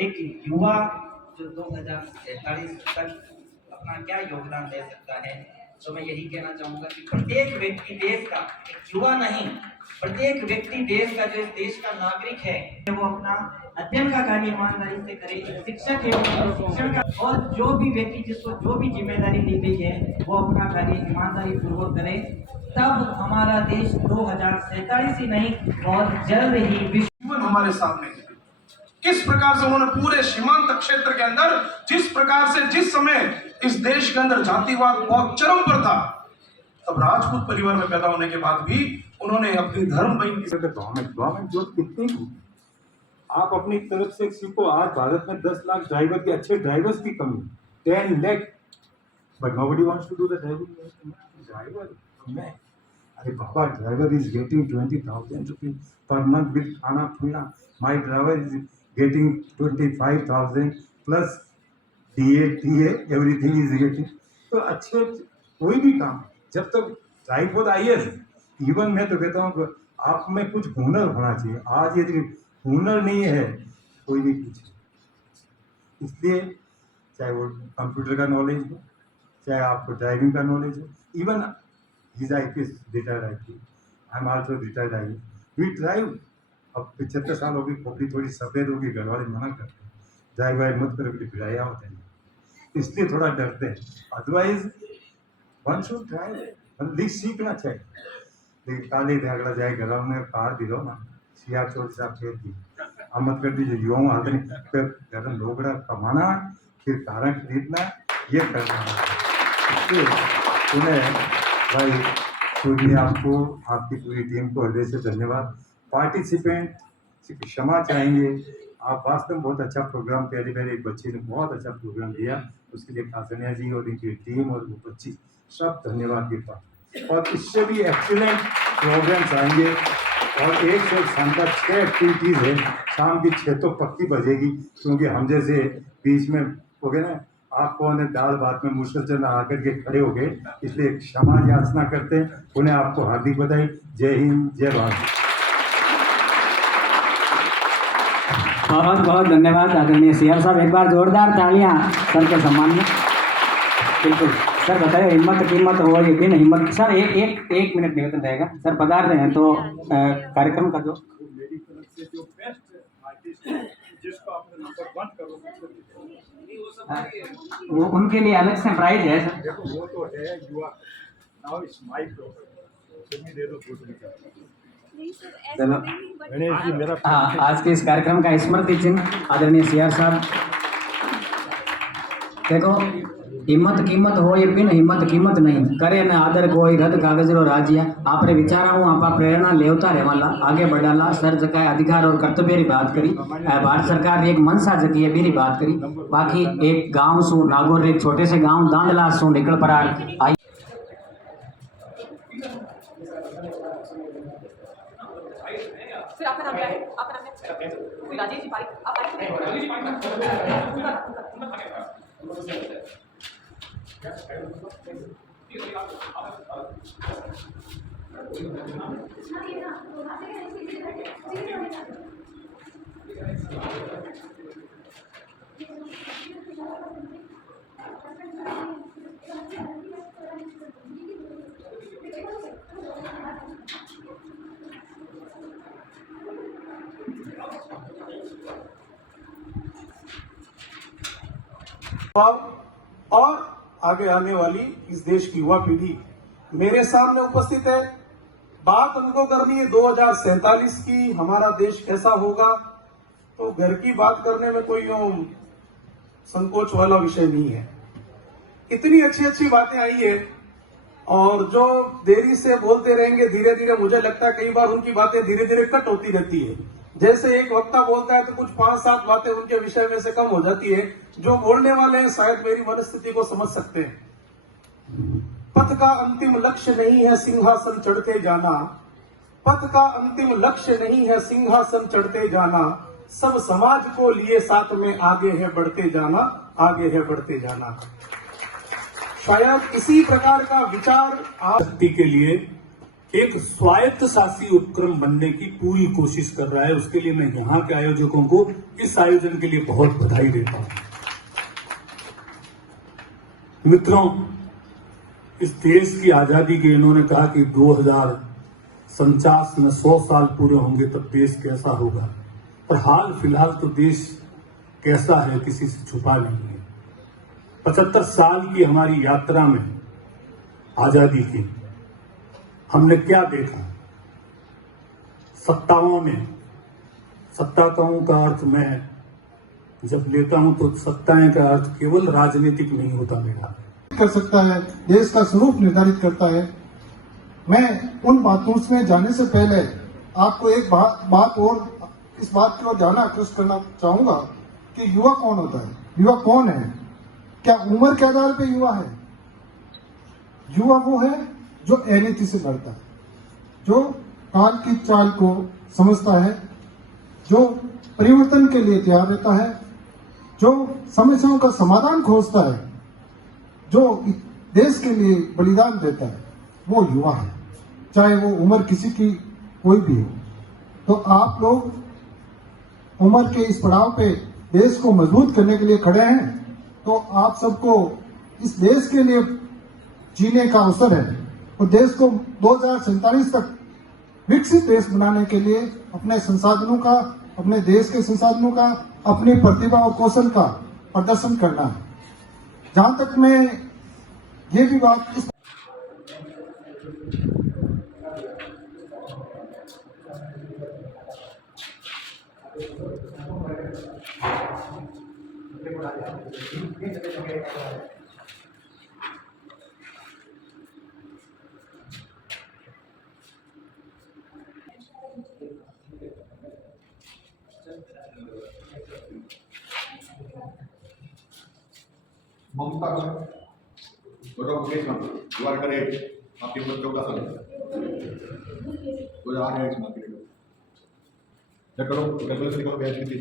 एक युवा जो 2047 तक अपना क्या योगदान दे सकता है, तो मैं यही कहना चाहूंगा कि प्रत्येक व्यक्ति देश का, एक युवा नहीं, प्रत्येक व्यक्ति देश का, जो इस देश का नागरिक है, वो अपना अध्ययन का कार्य ईमानदारी से करे। एक शिक्षक है, शिक्षण का, और जो भी व्यक्ति जिसको जो भी जिम्मेदारी दी गई है वो अपना कार्य ईमानदारी पूर्वक करे। तब हमारा देश 2047 ही नहीं, बहुत जल्द ही विश्व हमारे सामने है। किस प्रकार से उन्होंने पूरे सीमांत क्षेत्र के अंदर, जिस प्रकार से जिस समय इस देश के अंदर जातिवाद बहुत चरम पर था, तब राजपूत परिवार में पैदा होने के बाद भी उन्होंने अपनी धर्म बहन की गवर्नमेंट जॉब कितनी की आप अपनी तरफ से सीखो। आज भारत में 10 लाख ड्राइवर के अच्छे ड्राइवर्स की कमी, 10 lakh, but nobody wants to do the driver. मैं अरे बाबा, driver is getting 20,000 rupees per month with khana pina. My driver is getting 25,000 plus DA everything is getting. तो अच्छे कोई भी काम जब तक ड्राइव फॉर IAS, इवन मैं तो कहता हूँ आप में कुछ हुनर होना चाहिए। आज यदि हुनर नहीं है कोई नहीं पूछे। इसलिए चाहे वो कंप्यूटर का नॉलेज हो, चाहे आपको ड्राइविंग का नॉलेज हो, even his IPS retired IPS, I am also retired IPS। We drive. अब 75 साल होगी, खोपड़ी थोड़ी सफ़ेद होगी, घर वाले मना करते हैं ड्राइव वाइव मत करो, फिराया होते हैं, इसलिए थोड़ा डरते हैं। अदरवाइज वन शुड ड्राइव, लिख सीखना चाहिए। लेकिन काले धागड़ा जाए घर में कार दिलो ना, सिया चोट से आप फेर दी, अब मत कर दीजिए युवाओं हाथ नहीं, फिर घर लोगड़ा कमाना, फिर कारें खरीदना, ये करना है। इसलिए उन्हें भाई सूर्य, आपको आपकी पूरी टीम को हृदय से धन्यवाद। पार्टिसिपेंट से क्षमा चाहेंगे, आप वास्तव में बहुत अच्छा प्रोग्राम, पहले पहले एक बच्चे ने बहुत अच्छा प्रोग्राम दिया, उसके लिए कासनिया जी और इनकी टीम और वो बच्ची सब धन्यवाद के पास। और इससे भी एक्सीलेंट प्रोग्राम्स आएंगे। और 1 से शानदार 6 एक्टिविटीज़ है, शाम की 6 तो पक्की बजेगी, क्योंकि हम जैसे बीच में हो गए ना, आपको उन्हें दाल भात में मुश्किल से ना आकर के खड़े हो गए, इसलिए क्षमा याचना करते हैं। उन्हें आपको हार्दिक बधाई। जय हिंद, जय भारत। बहुत बहुत धन्यवाद आदरणीय CR साहब। एक बार जोरदार तालियां सर के सम्मान में। बिल्कुल सर, बताइए हिम्मत कीमत हो ये दिन हिम्मत। सर एक मिनट निवेदन रहेगा। सर पधार रहे हैं तो कार्यक्रम का जो मेरी तरफ से जो बेस्ट आर्टिस्ट है, जिसको आपने नंबर 1 करोगे, वो उनके लिए अलग से प्राइज है सर। देखो वो तो है युवा। नाउ इट्स माय प्रॉब्लम, तुम्हें दे दो कुछ नहीं। चलो गणेश जी, मेरा आज के इस कार्यक्रम का स्मृति चिन्ह आदरणीय CR साहब। देखो, हिम्मत कीमत हो ये बिन हिम्मत कीमत नहीं करे न आदर कोई रद कागज रो राजिया। आपरे विचारा हूँ आपा प्रेरणा लेवता रहेवाला, आगे बढ़ाला। सर जगह अधिकार और कर्तव्य की बात करी, भारत सरकार ने एक मनसा जगी है मेरी बात करी। बाकी एक गांव सु नागौर, एक छोटे से गांव दांदला सु निकल पड़ा आई। फिर आपका नाम क्या है? आपका नाम क्या है? राजेश जी पारिक। आप और आगे आने वाली इस देश की युवा पीढ़ी मेरे सामने उपस्थित है। बात हमको करनी है 2047 की, हमारा देश कैसा होगा। तो घर की बात करने में कोई संकोच वाला विषय नहीं है। इतनी अच्छी अच्छी बातें आई है, और जो देरी से बोलते रहेंगे, धीरे धीरे मुझे लगता है कई बार उनकी बातें धीरे धीरे कट होती रहती है। जैसे एक वक्ता बोलता है तो कुछ 5-7 बातें उनके विषय में से कम हो जाती है। जो बोलने वाले हैं शायद मेरी मनस्थिति को समझ सकते हैं। पथ का अंतिम लक्ष्य नहीं है सिंहासन चढ़ते जाना, पथ का अंतिम लक्ष्य नहीं है सिंहासन चढ़ते जाना, सब समाज को लिए साथ में आगे है बढ़ते जाना, आगे है बढ़ते जाना। शायद इसी प्रकार का विचार आप के लिए एक स्वायत्त शासी उपक्रम बनने की पूरी कोशिश कर रहा है। उसके लिए मैं यहाँ के आयोजकों को इस आयोजन के लिए बहुत बधाई देता हूं। मित्रों, इस देश की आजादी के इन्होंने कहा कि 2049 में 100 साल पूरे होंगे तब देश कैसा होगा, पर हाल फिलहाल तो देश कैसा है किसी से छुपा नहीं है। 75 साल की हमारी यात्रा में आजादी की हमने क्या देखा? सत्ताओं में, सत्ताओं का अर्थ मैं जब लेता हूं तो सत्ताएं का अर्थ केवल राजनीतिक नहीं होता मेरा, कर सकता है, देश का स्वरूप निर्धारित करता है। मैं उन बातों में जाने से पहले आपको एक बात और इस बात की ओर ध्यान आकृष्ट करना चाहूंगा कि युवा कौन होता है, युवा कौन है, क्या उम्र के आधार पर युवा है? युवा वो है जो अनीति से लड़ता है, जो काल की चाल को समझता है, जो परिवर्तन के लिए तैयार रहता है, जो समस्याओं का समाधान खोजता है, जो देश के लिए बलिदान देता है, वो युवा है, चाहे वो उम्र किसी की कोई भी हो। तो आप लोग उम्र के इस पड़ाव पे देश को मजबूत करने के लिए खड़े हैं, तो आप सबको इस देश के लिए जीने का अवसर है और देश को 2047 तक विकसित देश बनाने के लिए अपने संसाधनों का, अपने देश के संसाधनों का, अपनी प्रतिभा और कौशल का प्रदर्शन करना है। जहां तक मैं ये भी बात इस ममता बड़ा मुकेश यू आर करेक्ट, आपकी उम्र 14 साल है, 2008 है इसमें चेक करो, कैलकुलेशन निकालो क्या थी।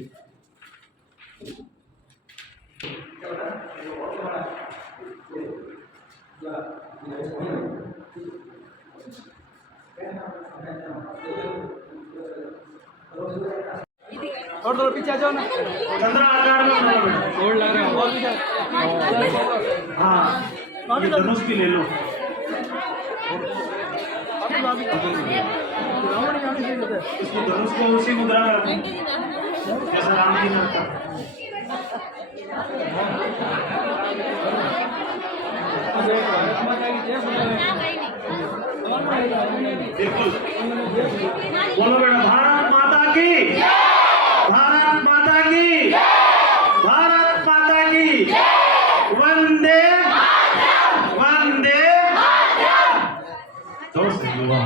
और थोड़ा पीछे आ जाओ ना, चंद्रा आकार में बनाओ बेटा। और लग रहा है हाँ, ये धनुष की ले लो। इसको धनुष को उसी मुद्रा में रखो जैसा राम जी ने रखा। बिल्कुल बोलो बेटा, भारत माता की, भारत माता की, भारत माता की, वंदे वंदे। तो सही हुआ।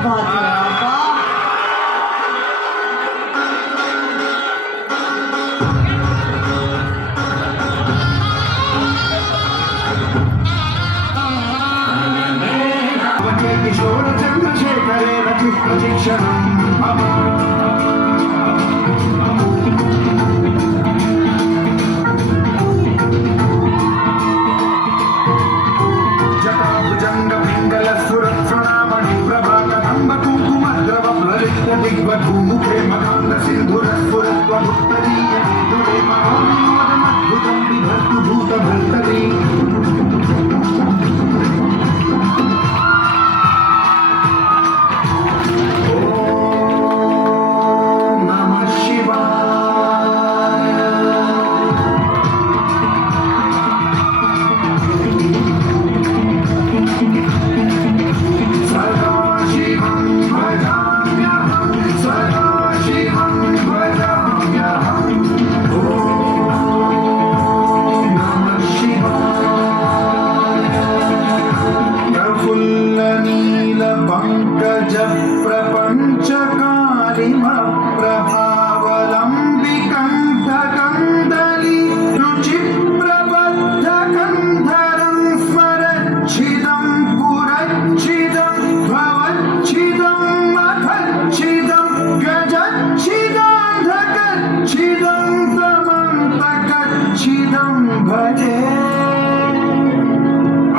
बात है आपा। किशोर चंद्रशेखरे रचित जटाभुजंग पिंगल सुरक्षणामणि प्रभा कदंब कुंकुम द्रव प्रलिप्त दिग्वधूमुखे मकांग सिंधुर स्फुरत्वमुत्तरीय दुरे महाविनोदमद्भुतं बिभर्तु भूतभर्तरी पंकज प्रपंच कालिम प्रभावलंबिकंदली रुचि प्रबद्ध कंधरं स्वरच्छिदं पुरच्छिदं भवच्छिदं मखच्छिदं गजच्छिदान्धकच्छिदं तमन्तकच्छिदं भजे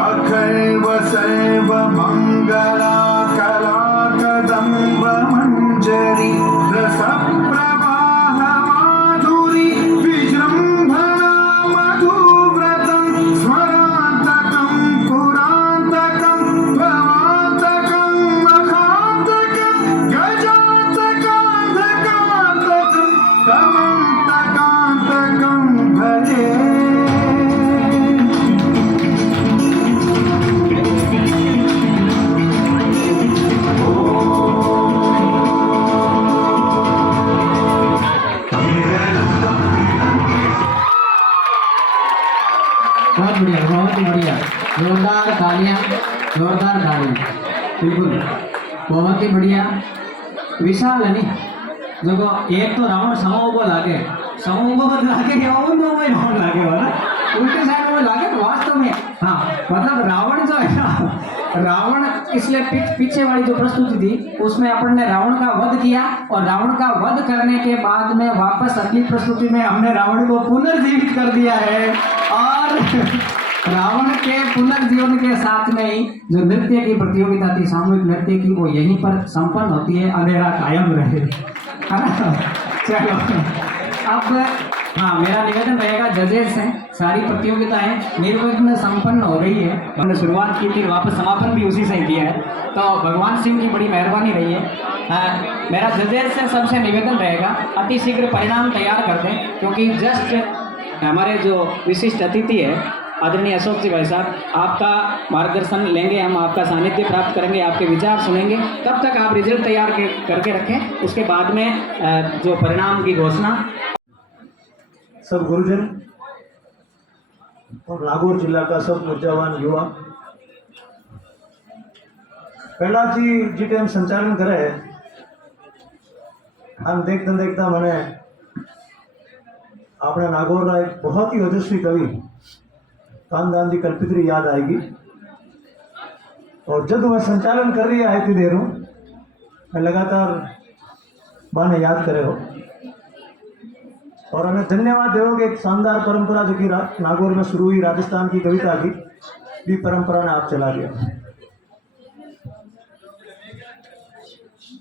अखैव सर्व मंगला कलाकदम्ब मंजरी रस प्रवाह माधुरी विजृंभणा मधुव्रतं स्मरान्तकं पुरान्तकं भवान्तकं मखान्तकं गजान्तकान्तकान्तकं तमन्तकान्तकं भजे बहुत ही बढ़िया, जोरदार तालियां, जोरदार तालियां, बिल्कुल बहुत ही बढ़िया। विशाल है नी देखो, एक तो रावण समूह को लागे रावण लागे वाला उल्टे साइड में लागे तो वास्तव में हाँ, मतलब रावण जो है ना, रावण इसलिए पीछे वाली जो प्रस्तुति थी उसमें अपन ने रावण का वध किया और रावण का वध करने के बाद में वापस अगली प्रस्तुति में हमने रावण को पुनर्जीवित कर दिया है और रावण के पुनर्जीवन के साथ में ही जो नृत्य की प्रतियोगिता थी, सामूहिक नृत्य की, वो यहीं पर संपन्न होती है। अंधेरा कायम रहे, है ना। चलो अब हाँ, मेरा निवेदन रहेगा जजेस हैं, सारी प्रतियोगिताएं निर्विघ्न संपन्न हो रही है। हमने शुरुआत की थी, वापस समापन भी उसी से ही किया है, तो भगवान सिंह की बड़ी मेहरबानी रही है। मेरा जजेस से सबसे निवेदन रहेगा अति शीघ्र परिणाम तैयार कर दें, क्योंकि जस्ट हमारे जो विशिष्ट अतिथि है आदरणीय अशोक जी भाई साहब, आपका मार्गदर्शन लेंगे, हम आपका सानिध्य प्राप्त करेंगे, आपके विचार सुनेंगे। तब तक आप रिजल्ट तैयार करके रखें, उसके बाद में जो परिणाम की घोषणा। सब गुरुजन और नागौर जिला का सब ऊर्जावान युवा, पहला जी टाइम संचालन करे हम देखता मैंने अपने नागौर का एक बहुत ही ओजस्वी कवि कानदान की कल्पितरी याद आएगी। और जब मैं संचालन कर रही है इतनी देर हूँ, मैं लगातार बाने याद करे हो और हमें धन्यवाद देव कि एक शानदार परंपरा जो कि नागौर में शुरू हुई राजस्थान की कविता की भी परंपरा ने आप चला दिया।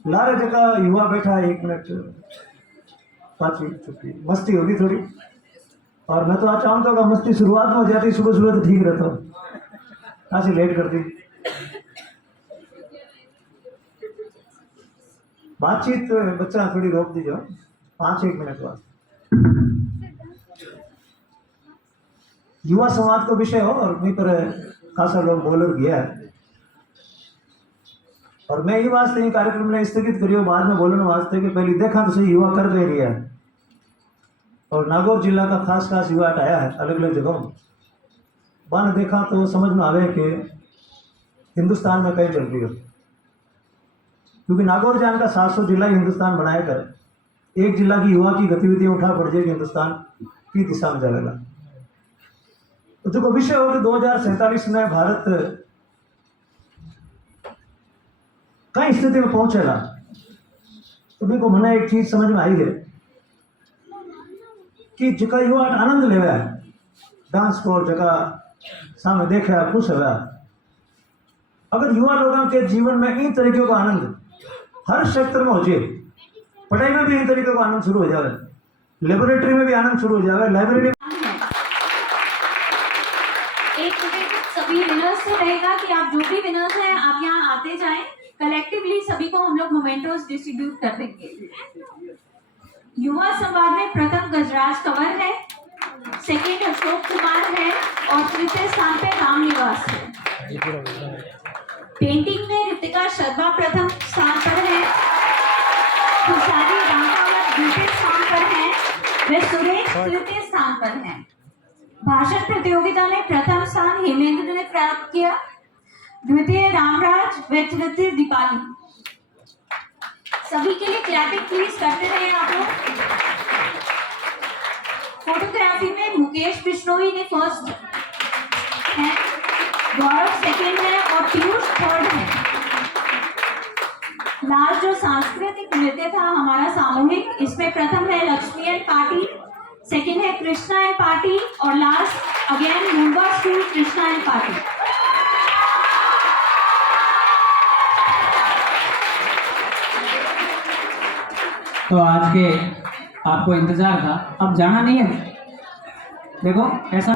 लारे जगह युवा बैठा है, 1 मिनट 5 मिनट छुट्टी मस्ती होगी थोड़ी, और मैं तो आज चाहता हूँ मस्ती शुरुआत में हो जाती, सुबह तो ठीक रहता, ऐसे लेट करती। बातचीत बच्चा थोड़ी रोक दीजिए 5-1 मिनट बाद। युवा समाज को विषय हो और वहीं पर खासा लोग बोलर गया है, और मैं ये वास्ते ही कार्यक्रम ने स्थगित करियो बाद में बोलने वास्ते कि पहले देखा तो सही युवा कर दे रही है, और नागौर जिला का खास युवा आया है अलग अलग जगहों। बाने देखा तो समझ में आवे कि हिंदुस्तान में कहीं चल रही हो। क्योंकि नागौर जान का 700 जिला हिंदुस्तान बनाया कर एक जिला की युवा की गतिविधियां उठा पड़ जाएगी हिंदुस्तान की दिशा में जाएगा। तो जो विषय हो कि 2047 में भारत कई स्थिति में पहुंचेगा, तो मेरे को मना एक चीज समझ में आई है कि जगह युवा आनंद लेवा है डांस को जगह सामने देखा खुश हुआ। अगर युवा लोगों के जीवन में इन तरीके का आनंद हर क्षेत्र में हो जाए, पढ़ाई में भी इन तरीके का आनंद शुरू हो जाए, लेबोरेटरी में भी आनंद शुरू हो जाए, लाइब्रेरी। एक मिनट सभी विनर्स से रहेगा कि आप जो भी विनर्स हैं आप यहाँ आते जाएं, कलेक्टिवली सभी को हम लोग मोमेंटोस डिस्ट्रीब्यूट कर देंगे। युवा संवाद में प्रथम गजराज कंवर है, सेकंड अशोक कुमार है और तृतीय स्थान पे राम निवास है। पेंटिंग में रितिका शर्मा प्रथम स्थान पर है, खुशाली रामकावत द्वितीय स्थान पर है व सुरेश तृतीय स्थान पर है। भाषण प्रतियोगिता में प्रथम स्थान हेमेंद्र ने प्राप्त किया, द्वितीय रामराज व तृतीय दीपाली। सभी के लिए क्लैपिंग प्लीज करते रहे आप लोग। फोटोग्राफी में मुकेश बिश्नोई ने फर्स्ट है, गौरव सेकंड है और पीयूष थर्ड है। लास्ट जो सांस्कृतिक नृत्य था हमारा सामूहिक, इसमें प्रथम है लक्ष्मी एंड पार्टी, सेकंड है कृष्णा एंड पार्टी और last again Mumba school Krishna and party. तो आज के आपको इंतजार था, अब जाना नहीं है। देखो ऐसा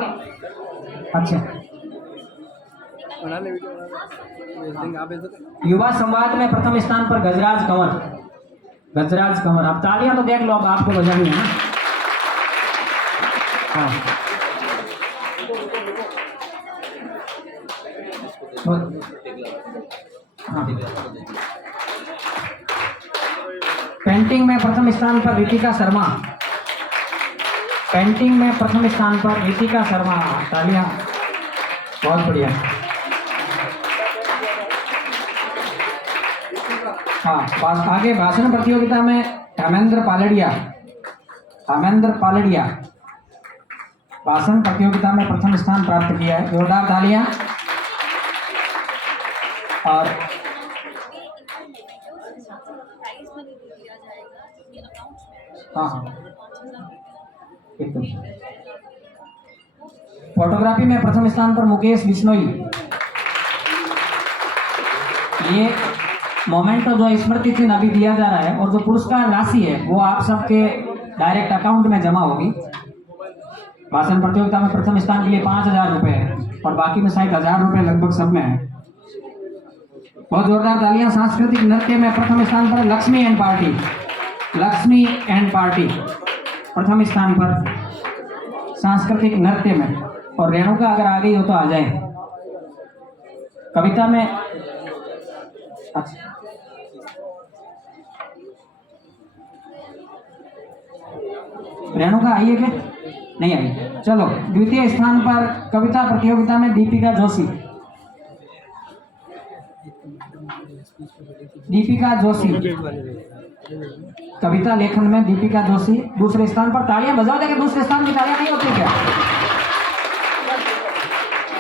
अच्छा युवा संवाद में प्रथम स्थान पर गजराज कंवर। अब तालियां तो देख लो, अब आपको बजानी है ना। हाँ हाँ। पेंटिंग में प्रथम स्थान पर रितिका शर्मा। तालियां, बहुत बढ़िया। हाँ, आगे भाषण प्रतियोगिता में हेमेंद्र पालड़िया भाषण प्रतियोगिता में प्रथम स्थान प्राप्त किया है, जोरदार तालियां। और हाँ एकदम। फोटोग्राफी में प्रथम स्थान पर मुकेश बिश्नोई। ये मोमेंट जो स्मृति चिन्ह अभी दिया जा रहा है और जो पुरस्कार राशि है वो आप सबके डायरेक्ट अकाउंट में जमा होगी। भाषण प्रतियोगिता में प्रथम स्थान के लिए 5,000 रुपये है और बाकी में शायद 1,000 रुपये लगभग सब में है। बहुत जोरदार तालियां। सांस्कृतिक नृत्य में प्रथम स्थान पर लक्ष्मी एंड पार्टी प्रथम स्थान पर सांस्कृतिक नृत्य में। और रेणुका अगर आ गई हो तो आ जाए। कविता में अच्छा रेणुका आई है क्या? नहीं आई। चलो, द्वितीय स्थान पर कविता प्रतियोगिता में दीपिका जोशी कविता लेखन में दीपिका जोशी दूसरे स्थान पर। तालियां बजाओ, देखें दूसरे स्थान की तालियां नहीं होती क्या?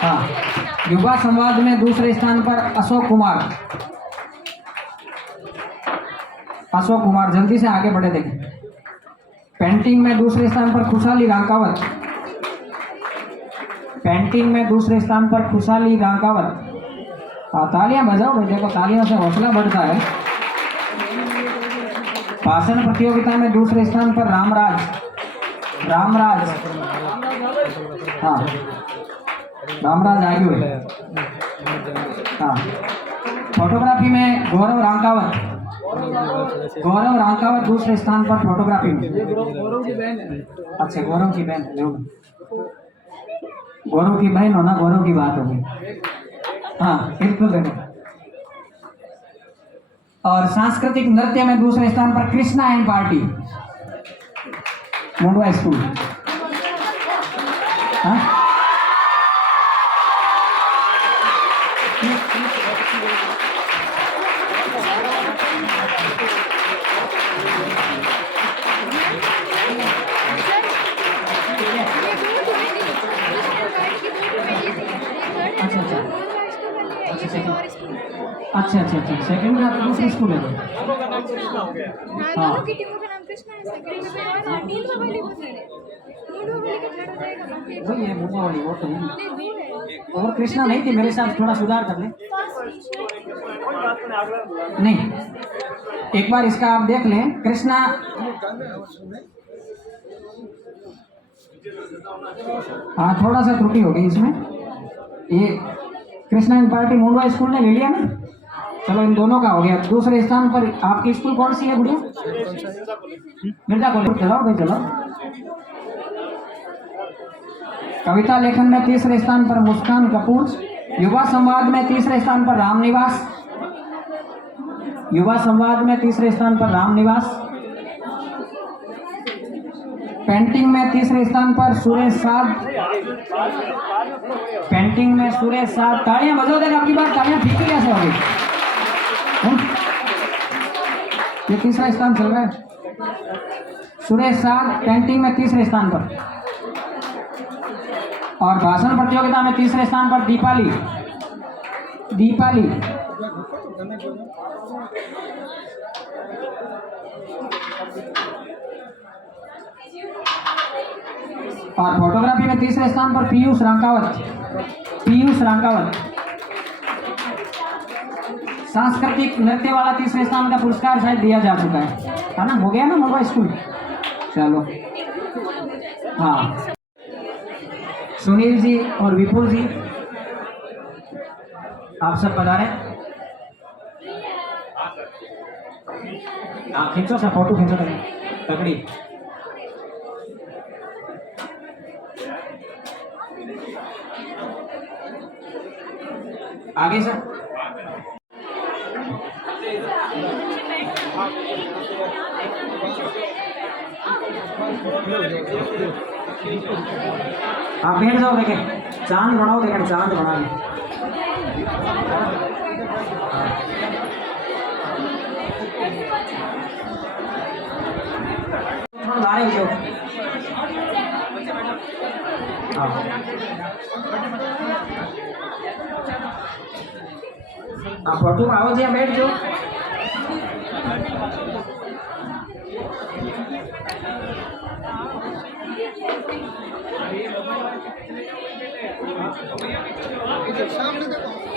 हाँ। युवा संवाद में दूसरे स्थान पर अशोक कुमार जल्दी से आगे बढ़े देखें। पेंटिंग में दूसरे स्थान पर खुशाली रांकावत। तालियां बजाओ भाई, देखो तालियों से हौसला बढ़ता है। भाषण प्रतियोगिता में दूसरे स्थान पर रामराज। हाँ, रामराज आगे हुए। हाँ। फोटोग्राफी में गौरव रांकावत दूसरे स्थान पर फोटोग्राफी में। अच्छा, गौरव की बहन होना, गौरव की बात होगी। हाँ बिल्कुल देखो। और सांस्कृतिक नृत्य में दूसरे स्थान पर Krishna and party Mumba school. हाँ? सेकंड अच्छा अच्छा अच्छा सेकंड में आपका दूसरी स्कूल है तो हाँ दोनों की टीमों का नाम कृष्णा है सेकंड में और नील वाली वो है नील वाली का थर्ड हो जाएगा वही है मुंबा वाली वो तो नहीं नहीं दूर है और कृष्णा नहीं थी मेरे साथ थोड़ा सुधार कर ले नहीं एक बार इसका आप देख लें कृष्णा हाँ थोड़ा सा त्रुटि हो गई इसमें ये कृष्णा इन पार्टी मुंडवा स्कूल ने ले लिया ना चलो इन दोनों का हो गया दूसरे स्थान पर आपकी स्कूल कौन सी है गुड़िया मिर्जा कॉलेज चलो भाई चलो कविता लेखन में तीसरे स्थान पर मुस्कान कपूर युवा संवाद में तीसरे स्थान पर रामनिवास युवा संवाद में तीसरे स्थान पर रामनिवास पेंटिंग में तीसरे स्थान पर सुरेश साध पेंटिंग में सुरेश साध तालियां बजाओ देगा आपकी बार तालियां ठीक है कैसे होगी ये तीसरा स्थान चल रहा है सुरेश साध पेंटिंग में तीसरे स्थान पर और भाषण प्रतियोगिता में तीसरे स्थान पर दीपाली और फोटोग्राफी में तीसरे स्थान पर पीयूष रांकावत सांस्कृतिक नृत्य वाला तीसरे स्थान का पुरस्कार शायद दिया जा चुका है ना हो गया ना मुंबई स्कूल चलो हाँ सुनील जी और विपुल जी आप सब पधारें हाँ खींचो सर फोटो खींचो तगड़ी आगे सर आप बैठ जाओ देखें चांद बनाओ देखें चांद बना ले लारे हो आप फोटो आओ जी बैठ जाओ सामने देखो